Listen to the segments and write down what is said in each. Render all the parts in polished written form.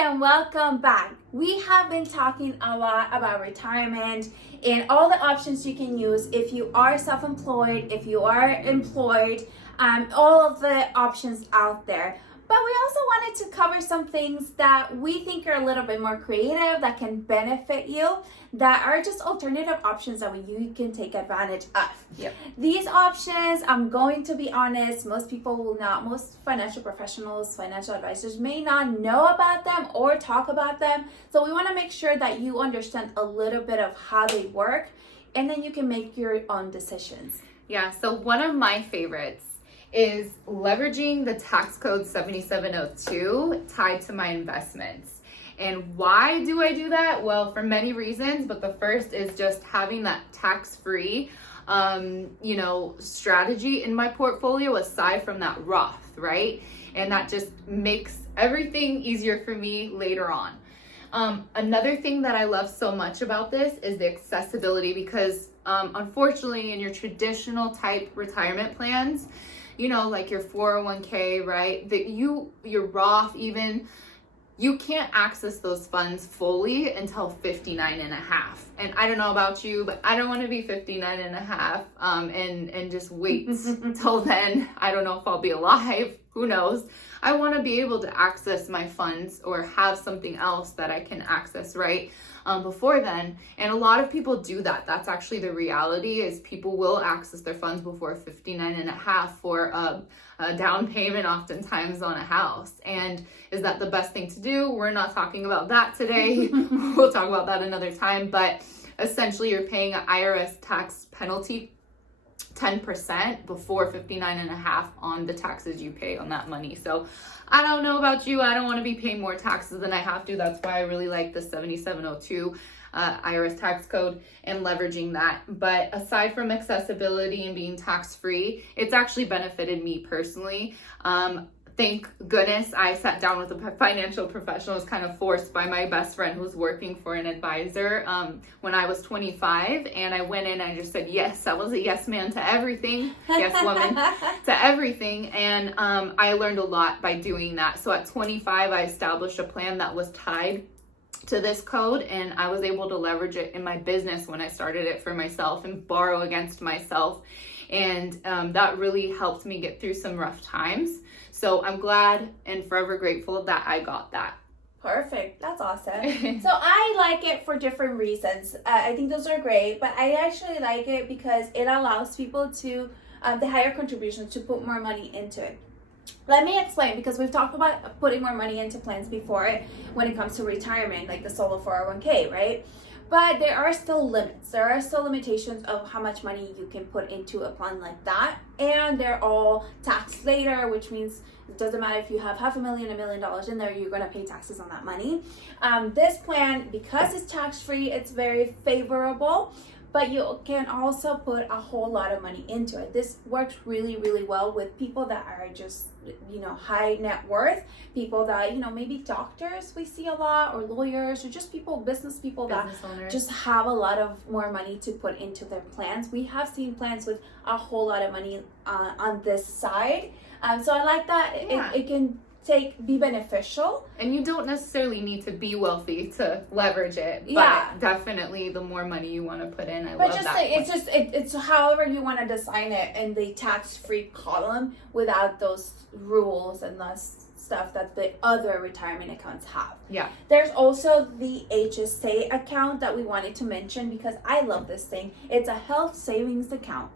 and welcome back. We have been talking a lot about retirement and all the options you can use if you are self-employed, if you are employed, all of the options out there. But we also wanted to cover some things that we think are a little bit more creative, that can benefit you, that are just alternative options that you can take advantage of. Yep. These options, I'm going to be honest, most people will not, most financial professionals, financial advisors may not know about them or talk about them. So we want to make sure that you understand a little bit of how they work, and then you can make your own decisions. Yeah, so one of my favorites is leveraging the tax code 7702 tied to my investments. And why do I do that? Well, for many reasons, but the first is just having that tax-free, strategy in my portfolio aside from that Roth, right? And that just makes everything easier for me later on. Another thing that I love so much about this is the accessibility, because unfortunately in your traditional type retirement plans, like your 401k, right? Your Roth even, you can't access those funds fully until 59 and a half. And I don't know about you, but I don't want to be 59 and a half and just wait till then. I don't know if I'll be alive. Who knows? I want to be able to access my funds or have something else that I can access, right? Before then. And a lot of people do that. That's actually the reality, is people will access their funds before 59 and a half for a down payment oftentimes on a house. And is that the best thing to do? We're not talking about that today. We'll talk about that another time. But essentially you're paying an IRS tax penalty 10% before 59 and a half on the taxes you pay on that money. So I don't know about you. I don't want to be paying more taxes than I have to. That's why I really like the 7702 IRS tax code and leveraging that. But aside from accessibility and being tax-free, it's actually benefited me personally. Thank goodness I sat down with a financial professional. I was kind of forced by my best friend who was working for an advisor when I was 25. And I went in and I just said yes. I was a yes man to everything. Yes woman to everything. And I learned a lot by doing that. So at 25, I established a plan that was tied to this code, and I was able to leverage it in my business when I started it for myself and borrow against myself. And that really helped me get through some rough times. So I'm glad and forever grateful that I got that. Perfect. That's awesome. So I like it for different reasons. I think those are great, but I actually like it because it allows people to, the higher contributions, to put more money into it. Let me explain, because we've talked about putting more money into plans before when it comes to retirement, like the solo 401k, right? But there are still limits. There are still limitations of how much money you can put into a plan like that. And they're all taxed later, which means it doesn't matter if you have $500,000, $1 million in there, you're going to pay taxes on that money. This plan, because it's tax-free, it's very favorable. But you can also put a whole lot of money into it. This works really, really well with people that are just, high net worth, people that, maybe doctors we see a lot, or lawyers, or just business people that owners. Just have a lot of more money to put into their plans. We have seen plans with a whole lot of money on this side. So I like that. Yeah. It can be beneficial. And you don't necessarily need to be wealthy to leverage it. Yeah. But definitely the more money you want to put in, But it's however you want to design it in the tax-free column without those rules and those stuff that the other retirement accounts have. Yeah. There's also the HSA account that we wanted to mention because I love this thing. It's a health savings account.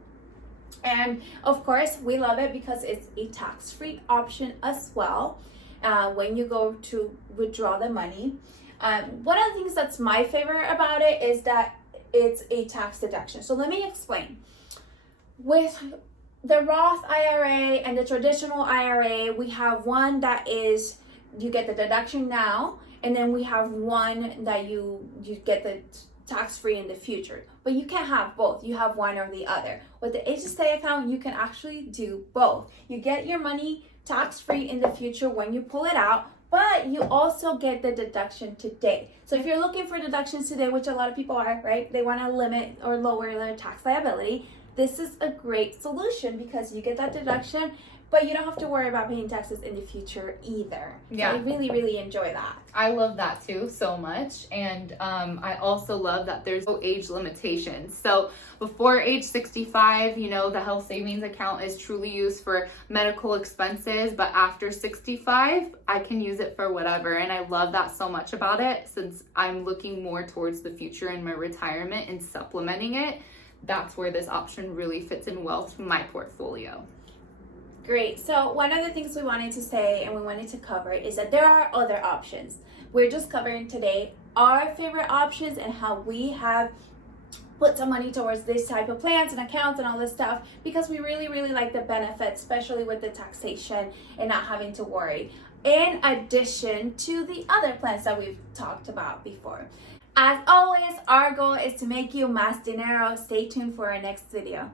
And of course, we love it because it's a tax-free option as well when you go to withdraw the money. One of the things that's my favorite about it is that it's a tax deduction. So let me explain. With the Roth IRA and the traditional IRA, we have one that is, you get the deduction now, and then we have one that you get the tax-free in the future. But you can't have both. You have one or the other. With the HSA account, you can actually do both. You get your money tax-free in the future when you pull it out, but you also get the deduction today. So if you're looking for deductions today, which a lot of people are, right? They want to limit or lower their tax liability. This is a great solution because you get that deduction, but you don't have to worry about paying taxes in the future either. Yeah. So I really, really enjoy that. I love that too so much. And I also love that there's no age limitations. So before age 65, you know, the health savings account is truly used for medical expenses, but after 65, I can use it for whatever. And I love that so much about it, since I'm looking more towards the future in my retirement and supplementing it. That's where this option really fits in well to my portfolio. Great. So one of the things we wanted to say and we wanted to cover is that there are other options. We're just covering today our favorite options and how we have put some money towards this type of plans and accounts and all this stuff, because we really, really like the benefits, especially with the taxation and not having to worry, in addition to the other plans that we've talked about before. As always, our goal is to make you más dinero. Stay tuned for our next video.